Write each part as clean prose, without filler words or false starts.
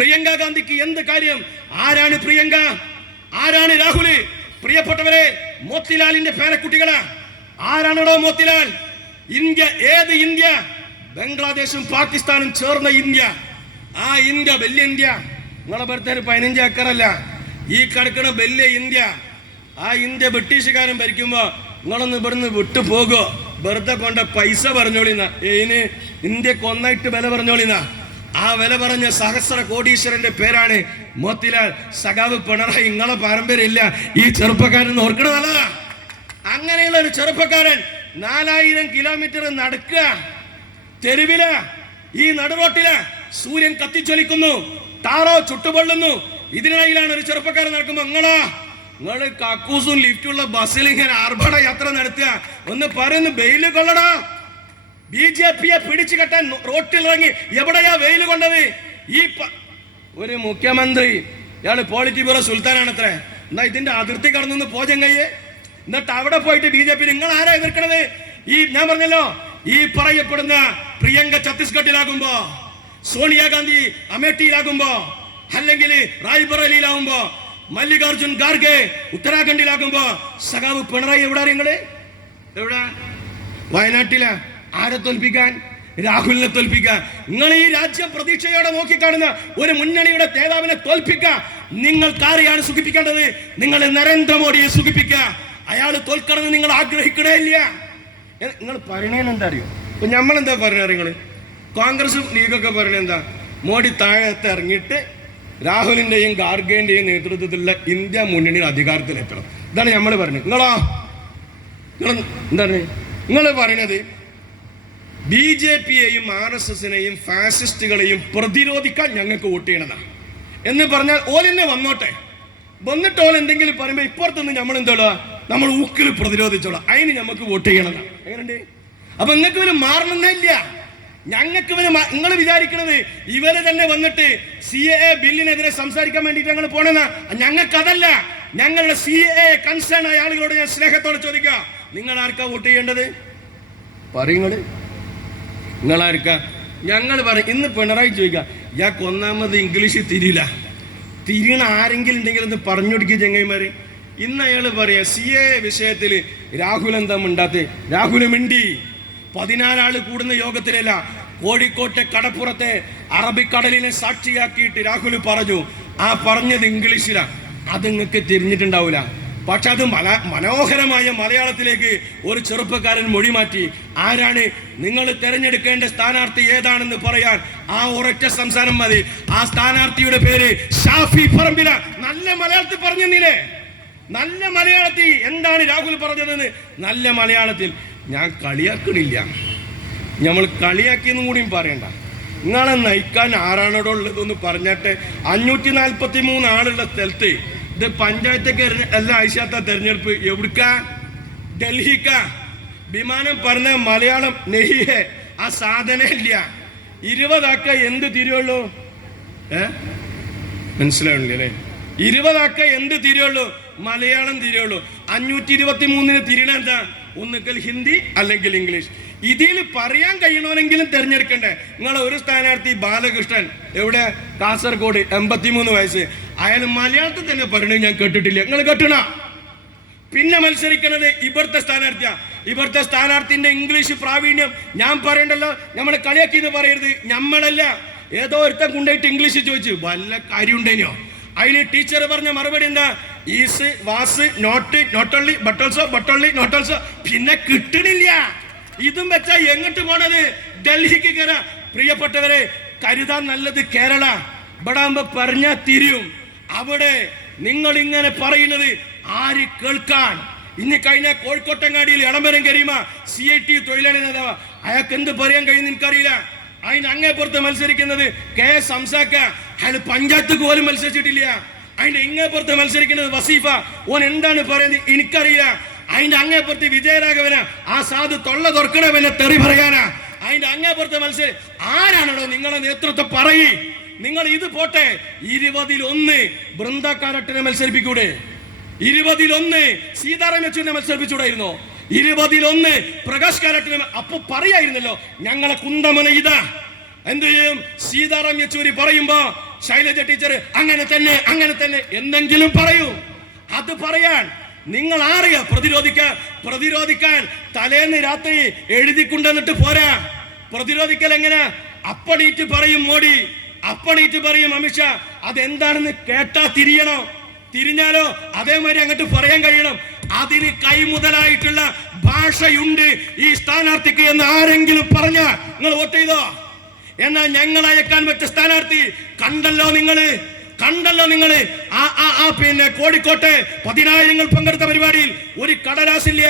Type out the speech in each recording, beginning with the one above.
പ്രിയങ്ക ഗാന്ധിക്ക് എന്ത് കാര്യം? ആരാണ് പ്രിയങ്ക? ആരാണ് രാഹുല്? പ്രിയപ്പെട്ടവരെ, മോത്തിലാലിന്റെ പേരക്കുട്ടികളാ. ആരാണോ മോത്തിലാൽ? ഇന്ത്യ. ഏത് ഇന്ത്യ? ബംഗ്ലാദേശും പാകിസ്ഥാനും ചേർന്ന ഇന്ത്യ. ആ ഇന്ത്യ വലിയ ഇന്ത്യ. നിങ്ങളെ ഭർത്താവ് 15 ഏക്കറല്ല, ഈ കിടക്കണ വലിയ ഇന്ത്യ. ആ ഇന്ത്യ ബ്രിട്ടീഷുകാരൻ ഭരിക്കുമ്പോ നിങ്ങളൊന്ന് ഇവിടുന്ന് വിട്ടു പോകുമോ? വെറുതെ കൊണ്ട പൈസ പറഞ്ഞോളിന്ന. ഇന്ത്യക്ക് ഒന്നായിട്ട് വില പറഞ്ഞോളിന്ന. ആ വില പറഞ്ഞ സഹസ്ര കോടീശ്വരന്റെ പേരാണ് മോത്തിലാൽ. സഖാവ് പിണറായി, നിങ്ങളെ പാരമ്പര്യം ഇല്ല. ഈ ചെറുപ്പക്കാരൻ ഓർക്കണ നല്ലതാ. അങ്ങനെയുള്ള ഒരു ചെറുപ്പക്കാരൻ 4000 കിലോമീറ്റർ നടക്കുക തെരുവില, ഈ നടുറോട്ടില്. സൂര്യൻ കത്തിച്ചൊലിക്കുന്നു, ടാറോ ചുട്ടുപൊള്ളുന്നു. ഇതിനിടയിലാണ് ഒരു ചെറുപ്പക്കാരൻ നടക്കുമ്പോ നിങ്ങള് കക്കൂസും ലിഫ്റ്റുള്ള ബസ്സിൽ ഇങ്ങനെ ആർഭാട യാത്ര നടത്തുക. ഒന്ന് പറയുന്നു, വെയില് കൊള്ളടാ. BJPയെ പിടിച്ചു കെട്ടാൻ റോട്ടിലിറങ്ങി എവിടെയാ വെയിൽ കൊണ്ടത്? ഒരു മുഖ്യമന്ത്രി, ഇയാള് പോളിറ്റി ബ്യൂറോ സുൽത്താനാണത്രേ. എന്നാ ഇതിന്റെ അതിർത്തി കടന്നു പോജങ്കയ്യെ. എന്നിട്ട് അവിടെ പോയിട്ട് BJP നിങ്ങൾ ആരാ എതിർക്കണത്? ഞാൻ പറഞ്ഞല്ലോ, ഈ പറയപ്പെടുന്ന പ്രിയങ്ക ഛത്തീസ്ഗഡിലാകുമ്പോ, സോണിയാഗാന്ധി അമേഠിയിലാകുമ്പോ, അല്ലെങ്കിൽ റായ്ബറേലിയിലാകുമ്പോ, മല്ലികാർജുൻ ഖാർഗെ ഉത്തരാഖണ്ഡിലാകുമ്പോ, സഖാവ് പിണറായി എവിടെ? നിങ്ങള് എവിടെ? വയനാട്ടിലാ. ആരെ തോൽപ്പിക്കാൻ? രാഹുലിനെ തോൽപ്പിക്കാൻ. നിങ്ങൾ ഈ രാജ്യം പ്രതീക്ഷയോടെ നോക്കിക്കാണുന്ന ഒരു മുന്നണിയുടെ നേതാവിനെ തോൽപ്പിക്കുക. നിങ്ങൾക്ക് ആരെയാണ് സുഖിപ്പിക്കേണ്ടത്? നിങ്ങൾ നരേന്ദ്രമോദിയെ സുഖിപ്പിക്കുക. അയാൾ തോൽക്കണമെന്ന് നിങ്ങൾ ആഗ്രഹിക്കണേ ഇല്ല. നിങ്ങൾ പറയണേനെന്താ അറിയോ? ഇപ്പൊ നമ്മളെന്താ പറഞ്ഞ? നിങ്ങള് കോൺഗ്രസും ലീഗൊക്കെ പറയണ എന്താ? മോഡി താഴത്ത് ഇറങ്ങിയിട്ട് രാഹുലിന്റെയും ഖാർഗെന്റെയും നേതൃത്വത്തിലുള്ള ഇന്ത്യ മുന്നണി അധികാരത്തിലെത്തണം. ഇതാണ് നമ്മൾ പറഞ്ഞത്. നിങ്ങൾ എന്താണ് നിങ്ങൾ പറയണത്? BJPയെയും RSSനെയും ഫാസിസ്റ്റുകളെയും പ്രതിരോധിക്കാൻ ഞങ്ങൾക്ക് വോട്ട് ചെയ്യണതാണ് എന്ന് പറഞ്ഞാൽ ഓലെന്നെ വന്നോട്ടെ. വന്നിട്ട് ഓൻ എന്തെങ്കിലും പറയുമ്പോൾ ഇപ്പുറത്തുനിന്ന് നമ്മൾ എന്തോളാം, നമ്മൾ ഊക്കിൽ പ്രതിരോധിച്ചോളാം. അതിന് നമുക്ക് വോട്ട് ചെയ്യണതാണ്. എങ്ങനെയുണ്ട്? അപ്പൊ നിങ്ങൾക്ക് ഇവര് മാറണമെന്നില്ല. ഞങ്ങൾക്ക് ഇവര്, നിങ്ങൾ വിചാരിക്കണത് ഇവര് തന്നെ വന്നിട്ട് CAA ബില്ലിനെതിരെ സംസാരിക്കാൻ വേണ്ടിയിട്ട് ഞങ്ങൾ പോണെന്നാ? ഞങ്ങൾക്കതല്ല. ഞങ്ങളുടെ CAA കൺസേൺ ആയ ആളുകളോട് ഞാൻ സ്നേഹത്തോടെ ചോദിക്കുക, നിങ്ങൾ ആർക്കാ വോട്ട് ചെയ്യേണ്ടത്? പറയുന്നത് നിങ്ങളാർക്കാ? ഞങ്ങൾ പറയും. ഇന്ന് പിണറായി ചോദിക്കുക, ഇയാൾക്ക് ഒന്നാമത് ഇംഗ്ലീഷ് തിരിയണ ആരെങ്കിലും ഉണ്ടെങ്കിൽ ഒന്ന് പറഞ്ഞു കൊടുക്കുക ചെങ്ങൈമാര്. ഇന്ന് അയാൾ പറയാ CAA വിഷയത്തിൽ രാഹുൽ എന്താ മിണ്ടാത്ത? രാഹുൽ മിണ്ടി. 14 ആള് കൂടുന്ന യോഗത്തിലല്ല, കോഴിക്കോട്ടെ കടപ്പുറത്തെ അറബിക്കടലിനെ സാക്ഷിയാക്കിയിട്ട് രാഹുൽ പറഞ്ഞു. ആ പറഞ്ഞത് ഇംഗ്ലീഷിലാണ്. അത് നിങ്ങൾക്ക് തിരിഞ്ഞിട്ടുണ്ടാവില്ല. പക്ഷെ അത് മനോഹരമായ മലയാളത്തിലേക്ക് ഒരു ചെറുപ്പക്കാരൻ മൊഴി മാറ്റി. ആരാണ് നിങ്ങൾ തെരഞ്ഞെടുക്കേണ്ട സ്ഥാനാർത്ഥി ഏതാണെന്ന് പറയാൻ ആ ഒരൊറ്റ സംസാരം മതി. ആ സ്ഥാനാർത്ഥിയുടെ പേര് ഷാഫി പറമ്പില. നല്ല മലയാളത്തിൽ പറഞ്ഞില്ലേ? നല്ല മലയാളത്തിൽ എന്താണ് രാഹുൽ പറഞ്ഞതെന്ന് നല്ല മലയാളത്തിൽ. ഞാൻ കളിയാക്കണില്ല, നമ്മൾ കളിയാക്കിയെന്നും കൂടിയും പറയണ്ട. നിങ്ങളെ നയിക്കാൻ ആരാണോടോ ഉള്ളതെന്ന് പറഞ്ഞിട്ട് 543 ആളുള്ള സ്ഥലത്ത് ഇത് പഞ്ചായത്തൊക്കെ എല്ലാം ആഴ്ചത്തെ തെരഞ്ഞെടുപ്പ് എവിടുക്ക? ഡൽഹിക്ക. വിമാനം പറഞ്ഞ മലയാളം നെഹിയെ ആ സാധന ഇല്ല. 20 ആക്ക എന്ത് തിരിയുള്ളൂ? മനസ്സിലാവില്ലേ അല്ലേ? 20 ആക്ക എന്ത് തിരിയുള്ളൂ? മലയാളം തിരിയുള്ളൂ. 523 തിരിയണ എന്താ? ഒന്നുകിൽ ഹിന്ദി അല്ലെങ്കിൽ ഇംഗ്ലീഷ്. ഇതിൽ പറയാൻ കഴിയണമെങ്കിലും തെരഞ്ഞെടുക്കണ്ടേ? നിങ്ങളെ ഒരു സ്ഥാനാർത്ഥി ബാലകൃഷ്ണൻ, എവിടെ? കാസർഗോഡ്, 83 വയസ്സ്. അയാൾ മലയാളത്തിൽ തന്നെ പറയണത് ഞാൻ കേട്ടിട്ടില്ല. നിങ്ങൾ കേട്ടണ? പിന്നെ മത്സരിക്കണത് ഇവിടുത്തെ സ്ഥാനാർത്ഥിയാ. ഇവിടുത്തെ സ്ഥാനാർത്ഥിന്റെ ഇംഗ്ലീഷ് പ്രാവീണ്യം ഞാൻ പറയണ്ടല്ലോ. നമ്മളെ കളിയാക്കി എന്ന് പറയരുത്. നമ്മളല്ല, ഏതോ ഒരുത്തൻ കൊണ്ടായിട്ട് ഇംഗ്ലീഷ് ചോദിച്ചു. വല്ല കാര്യം ഉണ്ടേനോ? അതിന് ടീച്ചർ പറഞ്ഞ മറുപടി എന്താ? Is, was, not, not only, but also, but only, not also. പിന്നെ കിട്ടണില്ല. ഇതും വെച്ചാ എങ്ങോട്ട് പോണത്? ഡൽഹിക്ക് കയറാ. പ്രിയപ്പെട്ടവരെ, കരുതാൻ നല്ലത് കേരള. ഇവിടെ ആകുമ്പോ പറഞ്ഞാ തിരിയും. അവിടെ നിങ്ങൾ ഇങ്ങനെ പറയുന്നത് ആര് കേൾക്കാൻ? ഇനി കഴിഞ്ഞ കോഴിക്കോട്ടങ്ങാടിയിൽ എളമരം കരീമ CIT തൊഴിലാളി നേതാവ്, അയാൾക്ക് എന്ത് പറയാൻ കഴിയുന്ന എനിക്കറിയില്ല. അതിന് അങ്ങേപ്പുറത്ത് മത്സരിക്കുന്നത് KS ഹംസാക്ക. അയാൾ പഞ്ചായത്ത് പോലും മത്സരിച്ചിട്ടില്ല. അതിന്റെ ഇങ്ങേപ്പുറത്ത് മത്സരിക്കുന്നത് വസീഫ. ഓൻ എന്താണ് പറയുന്നത് എനിക്കറിയില്ല. അതിന്റെ അങ്ങേപ്പുറത്ത് വിജയരാഘവന, ആ സാധു തൊള്ള തുറക്കണവനെ തെറി പറയാനാ. അതിന്റെ അങ്ങേപ്പുറത്ത് മത്സരം ആരാണോ? നിങ്ങളെ നേതൃത്വം പറയേ. നിങ്ങൾ ഇത് പോട്ടെ, 20-1 ബൃന്ദ കാരട്ടിനെ മത്സരിപ്പിക്കൂടെ? 20-1 സീതാറാം യെച്ചൂരിനെ മത്സരിപ്പിച്ചൂടായിരുന്നോ? 20-1 പ്രകാശ് കാരട്ടിനെ. അപ്പൊ പറയായിരുന്നല്ലോ ഞങ്ങളെ കുന്തമന ഇതാ. എന്ത് ചെയ്യും? സീതാറാം യെച്ചൂരി പറയുമ്പോ ശൈലജ ടീച്ചർ അങ്ങനെ തന്നെ എന്തെങ്കിലും പറയൂ. അത് പറയാൻ നിങ്ങൾ ആരെയാ പ്രതിരോധിക്കാൻ തലേന്ന് രാത്രി എഴുതിക്കൊണ്ടെന്നിട്ട് പോരാ. പ്രതിരോധിക്കൽ എങ്ങനെ? അപ്പണീറ്റ് പറയും മോഡി, അപ്പണീറ്റ് പറയും അമിത്ഷാ. അതെന്താണെന്ന് കേട്ടാ തിരിഞ്ഞാലോ അതേമാതിരി അങ്ങോട്ട് പറയാൻ കഴിയണം. അതിന് കൈമുതലായിട്ടുള്ള ഭാഷയുണ്ട് ഈ സ്ഥാനാർത്ഥിക്ക് എന്ന് ആരെങ്കിലും പറഞ്ഞ നിങ്ങൾ വോട്ട് ചെയ്തോ? എന്നാൽ ഞങ്ങൾ അയക്കാൻ പറ്റ സ്ഥാനാർത്ഥി കണ്ടല്ലോ നിങ്ങള്. പിന്നെ കോഴിക്കോട്ടെ 10,000 പങ്കെടുത്ത പരിപാടിയിൽ ഒരു കടലാസില്ല,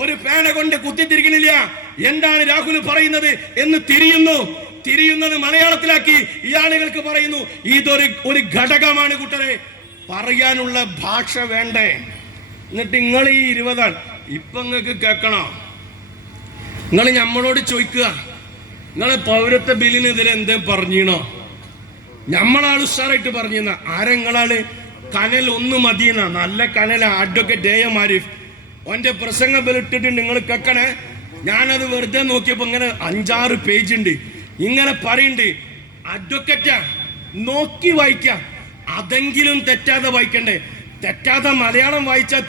ഒരു പേന കൊണ്ട് കുത്തിത്തിരിക്കുന്നില്ല. എന്താണ് രാഹുൽ പറയുന്നത് എന്ന് തിരിയുന്നത് മലയാളത്തിലാക്കി ഈ ആളുകൾക്ക് പറയുന്നു. ഇതൊരു ഘടകമാണ് കൂട്ടരെ. പറയാനുള്ള ഭാഷ വേണ്ടേ? എന്നിട്ട് നിങ്ങൾ ഈ 20 ഇപ്പൊ നിങ്ങൾക്ക് കേൾക്കണോ? നിങ്ങൾ നമ്മളോട് ചോദിക്കുക, നിങ്ങളെ പൗരത്വ ബില്ലിനെതിരെ എന്തേ പറഞ്ഞീണോ? നമ്മളാൾ ഉഷാറായിട്ട് പറഞ്ഞിരുന്ന ആരെങ്ങളാള് കനൽ ഒന്ന് മതിയെന്ന നല്ല കനല അഡ്വക്കേറ്റ് A.M. ആരിഫ് ഓന്റെ പ്രസംഗ ബലിട്ടിട്ട് നിങ്ങൾ കേൾക്കണേ. ഞാനത് വെറുതെ നോക്കിയപ്പോ ഇങ്ങനെ 5-6 പേജ് ഉണ്ട്. ഇങ്ങനെ പറയുന്നുണ്ട്, അഡ്വക്കേറ്റാ നോക്കി വായിക്കാം, അതെങ്കിലും തെറ്റാതെ വായിക്കണ്ടേ. തെറ്റാതെ മലയാളം വായിച്ചാൽ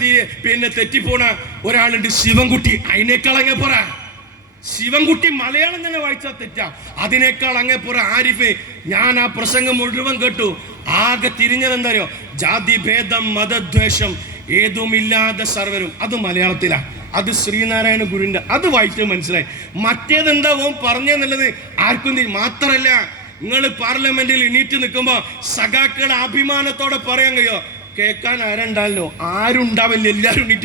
പിന്നെ തെറ്റിപ്പോണ ഒരാളുണ്ട്, ശിവൻകുട്ടി. അതിനേക്കാൾ അങ്ങേ പോരാ, ശിവൻകുട്ടി മലയാളം തന്നെ വായിച്ചാൽ തെറ്റാ. അതിനേക്കാൾ അങ്ങേ പോരാ ആരിഫ്. ഞാൻ ആ പ്രസംഗം മുഴുവൻ കേട്ടു. ആകെ തിരിഞ്ഞതെന്തറിയോ? ജാതി ഭേദം മതദ്വേഷം ഏതുമില്ലാതെ സർവരും. അത് മലയാളത്തിലാ. അത് ശ്രീനാരായണ ഗുരുവിന്റെ. അത് വായിച്ച് മനസ്സിലായി. മറ്റേതെന്താ ഓൻ പറഞ്ഞെന്നുള്ളത് ആർക്കും മാത്രല്ല. നിങ്ങൾ പാർലമെന്റിൽ എണീറ്റ് നിൽക്കുമ്പോ സഖാക്കളെ അഭിമാനത്തോടെ പറയാൻ കഴിയോ? കേൾക്കാൻ ആരുണ്ടാവല്ലോ? ആരുണ്ടാവില്ല. എല്ലാവരും എണീറ്റ്